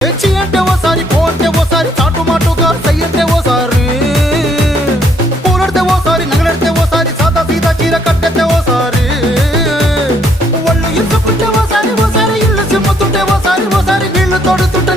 తెచ్చి అంటే ఓసారి పో అంటే ఓసారి చాటు మాటుగా సై అంటే ఓసారి పూలడితే ఓసారి నగలడితే ఓసారి సాదా సీదా చీర కట్టెతే ఓసారి ఒళ్ళు ఇసుకుంటే ఓసారి ఓసారి ఇల్లు సిమ్ముతుంటే ఓసారి ఓసారి నీళ్లు తోడుతుంటే